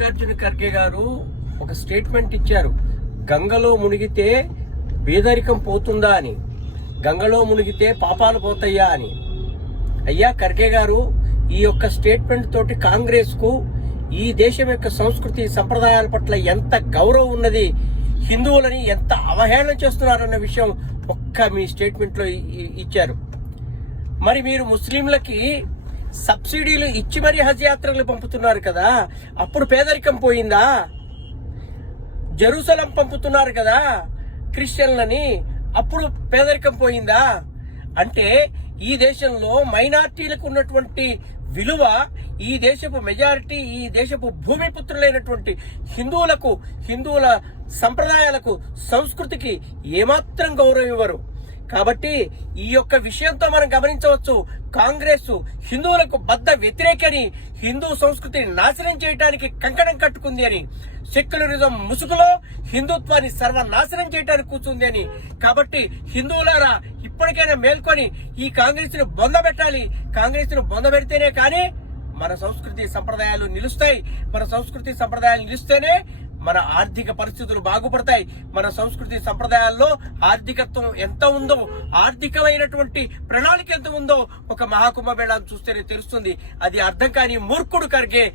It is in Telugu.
మల్లికార్జున ఖర్గే గారు ఒక స్టేట్మెంట్ ఇచ్చారు. గంగలో మునిగితే పేదరికం పోతుందా అని. గంగలో మునిగితే పాపాలు పోతాయా అని. అయ్యా ఖర్గే గారు ఈ యొక్క స్టేట్మెంట్ తోటి కాంగ్రెస్కు ఈ దేశం యొక్క సంస్కృతి సంప్రదాయాల పట్ల ఎంత గౌరవం ఉన్నది హిందువులని ఎంత అవహేళన చేస్తున్నారన్న విషయం ఒక్క మీ స్టేట్మెంట్లో ఇచ్చారు. మరి మీరు ముస్లింలకి సబ్సిడీలు ఇచ్చి మరీ హజ్ యాత్రలు పంపుతున్నారు కదా అప్పుడు పేదరికం పోయిందా? జెరూసలం పంపుతున్నారు కదా క్రిస్టియన్లని అప్పుడు పేదరికం పోయిందా? అంటే ఈ దేశంలో మైనార్టీలకు ఉన్నటువంటి విలువ ఈ దేశపు మెజారిటీ ఈ దేశపు భూమిపుత్రులైనటువంటి హిందువులకు హిందువుల సంప్రదాయాలకు సంస్కృతికి ఏమాత్రం గౌరవం ఇవ్వరు. కాబట్టి ఈ యొక్క విషయంతో మనం గమనించవచ్చు. కాంగ్రెస్ హిందువులకు బద్ద వ్యతిరేకని హిందూ సంస్కృతిని నాశనం చేయడానికి కంకణం కట్టుకుంది అని సెక్యులరిజం ముసుగులో హిందుత్వాన్ని సర్వనాశనం చేయడానికి కూర్చుంది అని. కాబట్టి హిందువులారా ఇప్పటికైనా మేల్కొని ఈ కాంగ్రెస్ను బొందబెట్టాలి. కాంగ్రెస్ను బొందబెడితేనే కానీ మన సంస్కృతి సంప్రదాయాలు నిలుస్తాయి. మన సంస్కృతి సంప్రదాయాలు నిలుస్తేనే మన ఆర్థిక పరిస్థితులు బాగుపడతాయి. మన సంస్కృతి సంప్రదాయాల్లో ఆర్థికత్వం ఎంత ఉందో ఆర్థికమైనటువంటి ప్రణాళిక ఎంత ఉందో ఒక మహాకుంభమేళాను చూస్తేనే తెలుస్తుంది. అది అర్థం కాని మూర్ఖుడు కరిగే